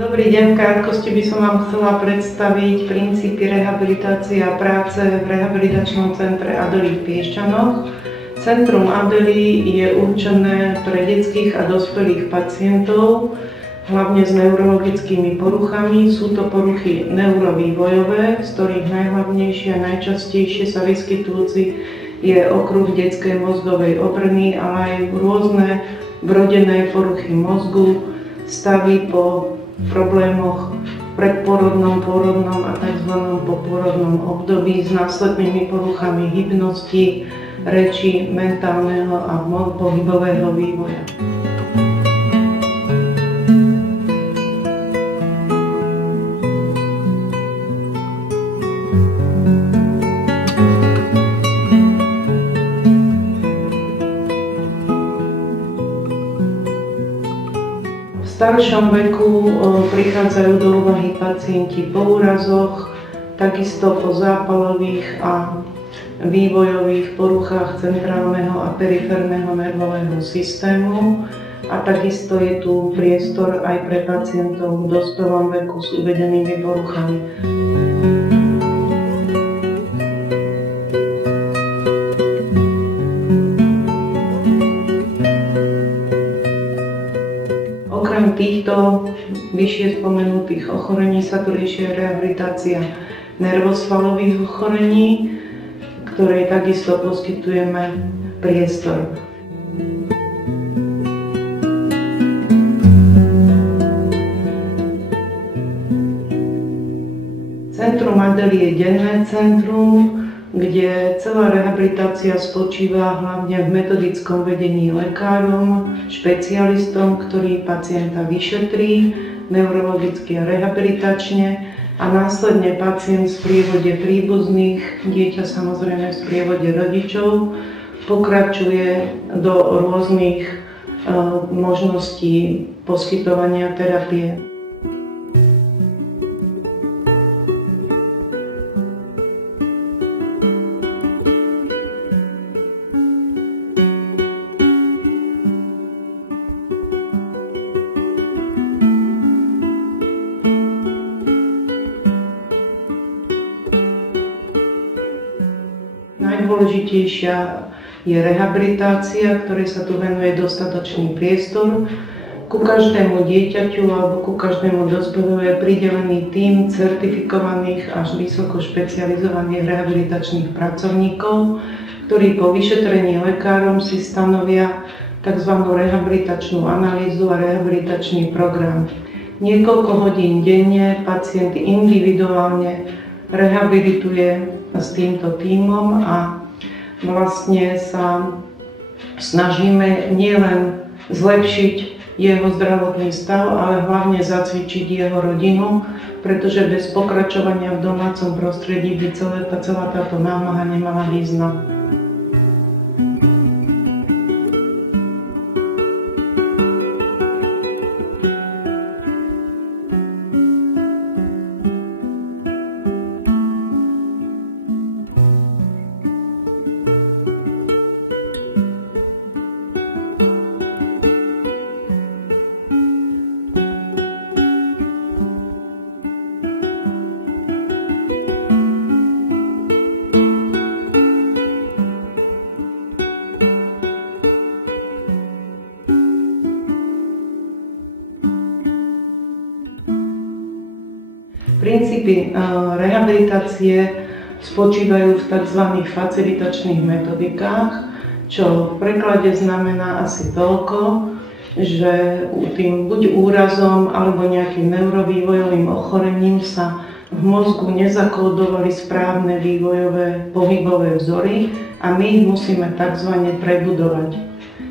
Dobrý deň, v krátkosti by som vám chcela predstaviť princípy rehabilitácie a práce v rehabilitačnom centre Adely v Piešťanoch. Centrum Adely je určené pre detských a dospelých pacientov, hlavne s neurologickými poruchami. Sú to poruchy neurovývojové, z ktorých najhlavnejšie a najčastejšie sa vyskytujúci je okruh detskej mozgovej obrny, ale aj rôzne vrodené poruchy mozgu, stavy po problémoch v predporodnom, pôrodnom a tzv. Popôrodnom období s následnými poruchami hybnosti, reči, mentálneho a pohybového vývoja. V staršom veku prichádzajú do úvahy pacienti po úrazoch, takisto po zápalových a vývojových poruchách centrálneho a periférneho nervového systému a takisto je tu priestor aj pre pacientov v dospelom veku s uvedenými poruchami. Okrem týchto vyššie spomenutých ochorení sa tu rieši rehabilitácia nervosvalových ochorení, ktorej takisto poskytujeme priestor. Centrum Adely je denné centrum, kde celá rehabilitácia spočíva hlavne v metodickom vedení lekárom, špecialistom, ktorí pacienta vyšetrí neurologicky a rehabilitačne a následne pacient v sprievode príbuzných, dieťa samozrejme v sprievode rodičov, pokračuje do rôznych možností poskytovania terapie. Najdôležitejšia je rehabilitácia, ktorej sa tu venuje dostatočný priestor. Ku každému dieťaťu alebo ku každému dospelému je pridelený tím certifikovaných až vysoko špecializovaných rehabilitačných pracovníkov, ktorí po vyšetrení lekárom si stanovia tzv. Rehabilitačnú analýzu a rehabilitačný program. Niekoľko hodín denne pacient individuálne rehabilituje s týmto tímom a vlastne sa snažíme nielen zlepšiť jeho zdravotný stav, ale hlavne zacvičiť jeho rodinu, pretože bez pokračovania v domácom prostredí by celá táto námaha nemala význam. Princípy rehabilitácie spočívajú v tzv. Facilitačných metodikách, čo v preklade znamená asi toľko, že tým buď úrazom alebo nejakým neurovývojovým ochorením sa v mozgu nezakódovali správne vývojové pohybové vzory a my ich musíme tzv. Prebudovať.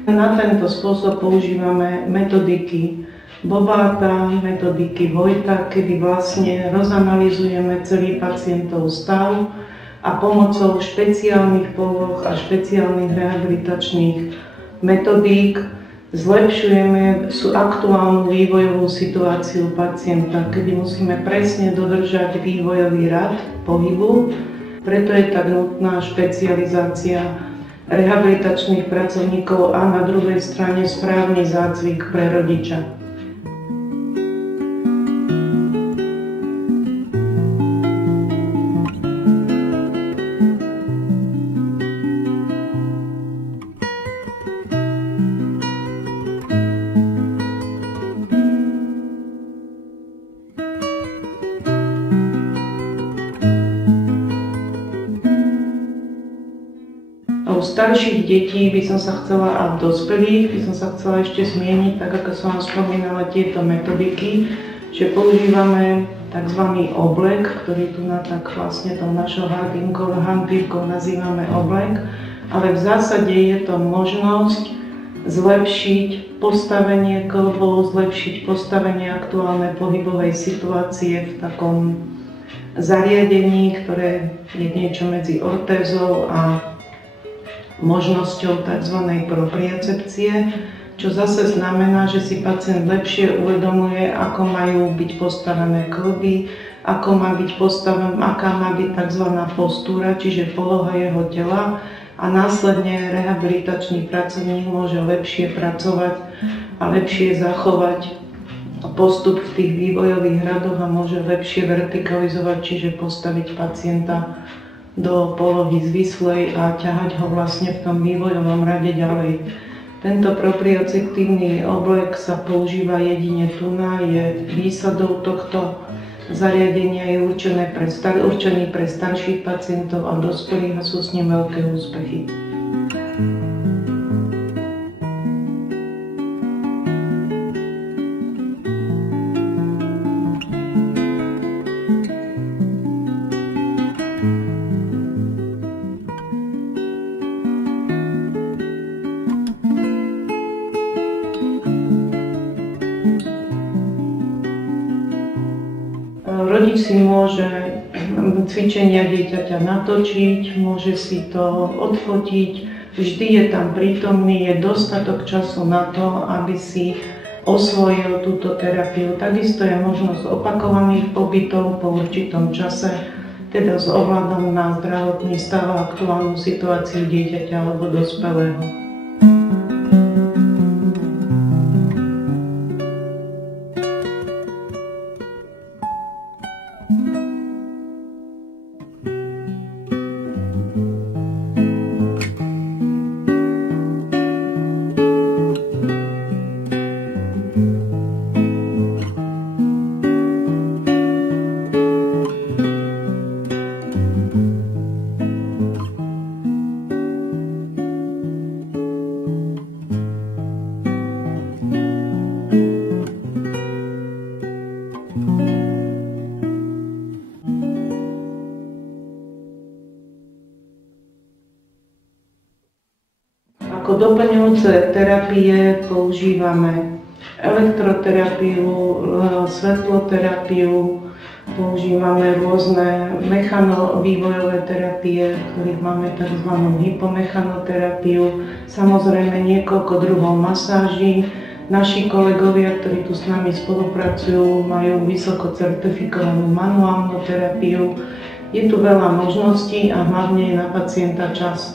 Na tento spôsob používame metodiky Bobáta, metodiky Vojta, kedy vlastne rozanalizujeme celý pacientov stav a pomocou špeciálnych poloh a špeciálnych rehabilitačných metodík zlepšujeme aktuálnu vývojovú situáciu pacienta, kedy musíme presne dodržať vývojový rad pohybu, preto je tak nutná špecializácia rehabilitačných pracovníkov a na druhej strane správny zácvik pre rodiča. starších detí by som sa chcela, a dospelých by som sa chcela ešte zmieniť, tak ako som vám spomínala, tieto metodiky, že používame tzv. Oblek, ktorý tu na tak vlastne tou našou handbírkou nazývame oblek, ale v zásade je to možnosť zlepšiť postavenie kĺbov, zlepšiť postavenie aktuálnej pohybovej situácie v takom zariadení, ktoré je niečo medzi ortézou a možnosťou tzv. Propriocepcie, čo zase znamená, že si pacient lepšie uvedomuje, ako majú byť postavené kĺby, aká má byť tzv. Postúra, čiže poloha jeho tela, a následne rehabilitačný pracovník môže lepšie pracovať a lepšie zachovať postup v tých vývojových radoch a môže lepšie vertikalizovať, čiže postaviť pacienta do polohy zvislej a ťahať ho vlastne v tom vývojovom rade ďalej. Tento proprioceptívny oblek sa používa jedine tu je výsadou tohto zariadenia, je určený pre starších pacientov a dospelých a sú s ním veľké úspechy. Rodič si môže cvičenia dieťaťa natočiť, môže si to odfotiť, vždy je tam prítomný, je dostatok času na to, aby si osvojil túto terapiu. Takisto je možnosť opakovaných pobytov po určitom čase, teda s ohľadom na zdravotný stav a aktuálnu situáciu dieťaťa alebo dospelého. Ako doplňujúce terapie používame elektroterapiu, svetloterapiu, používame rôzne mechanovývojové terapie, v ktorých máme tzv. Hypomechanoterapiu, samozrejme niekoľko druhov masáží. Naši kolegovia, ktorí tu s nami spolupracujú, majú vysoko certifikovanú manuálnu terapiu. Je tu veľa možností a hlavne je na pacienta čas.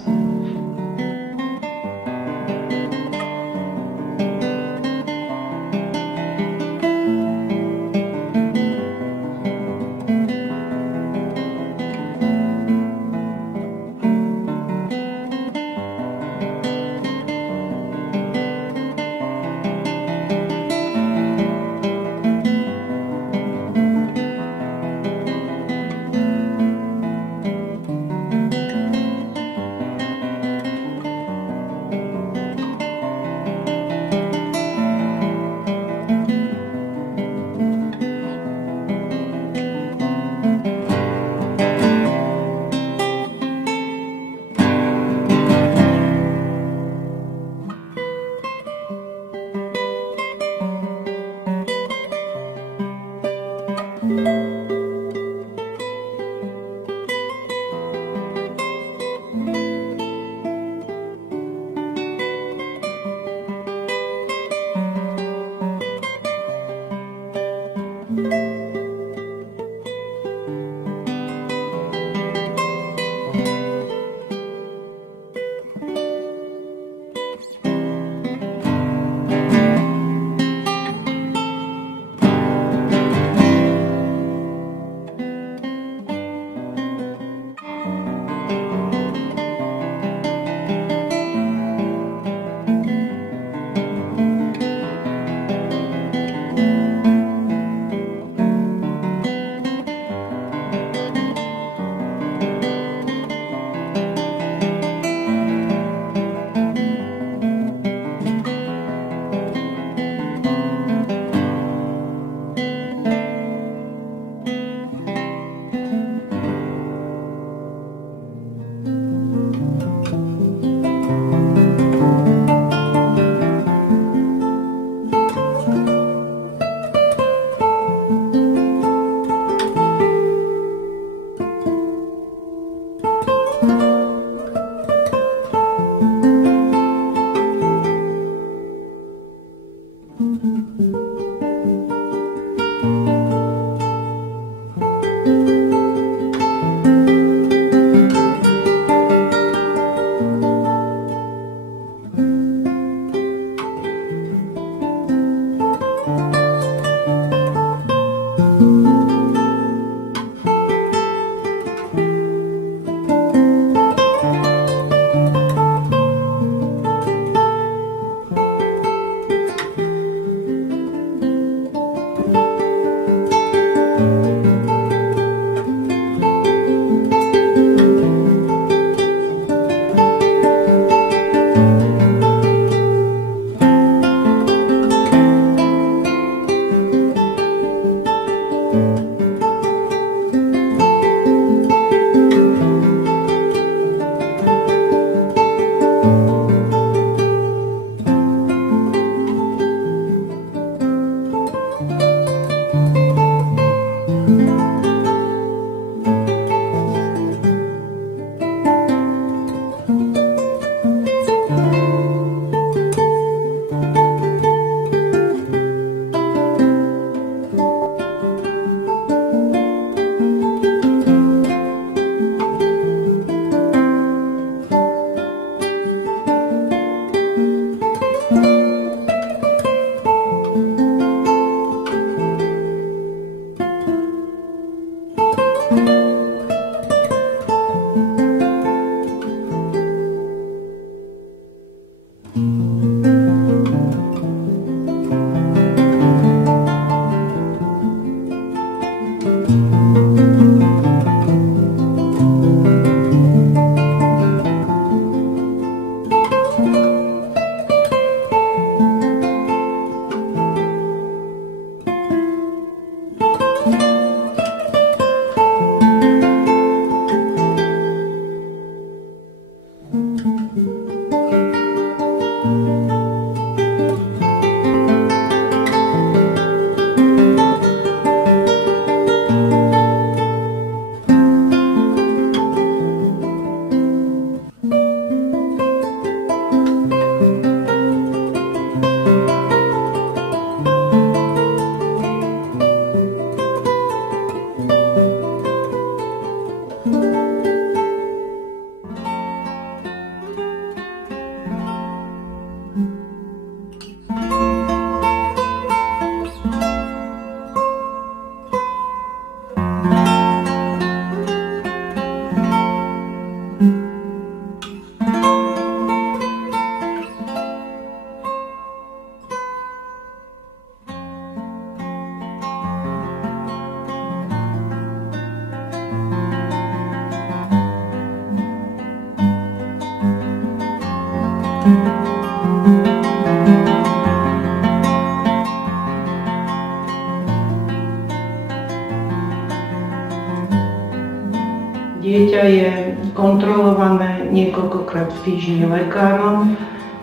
Dieťa je kontrolované niekoľkokrát v týždni lekárom.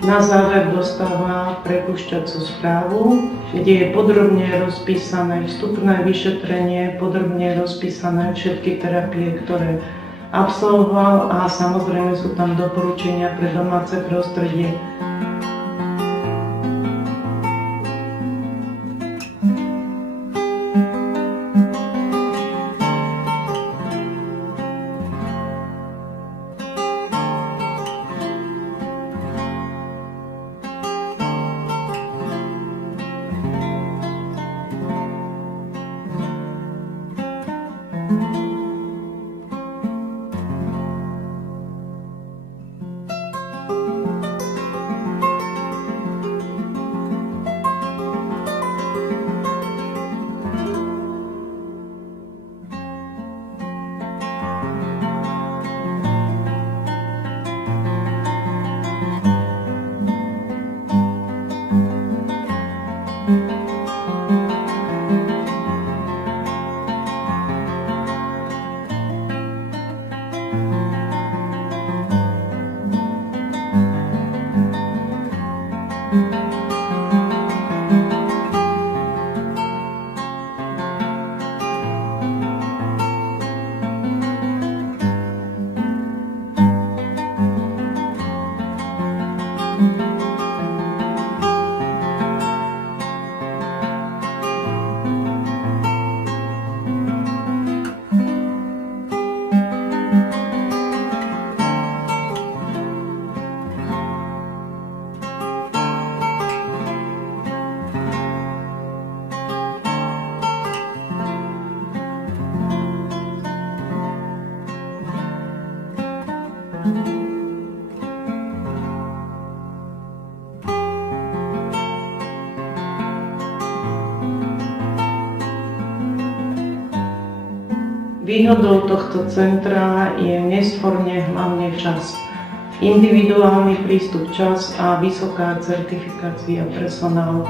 Na záver dostáva prepúšťacú správu, kde je podrobne rozpísané vstupné vyšetrenie, podrobne rozpísané všetky terapie, ktoré absolvoval, a samozrejme sú tam doporučenia pre domáce prostredie. Výhodou tohto centra je nesporne hlavne čas. Individuálny prístup, čas a vysoká certifikácia personálu.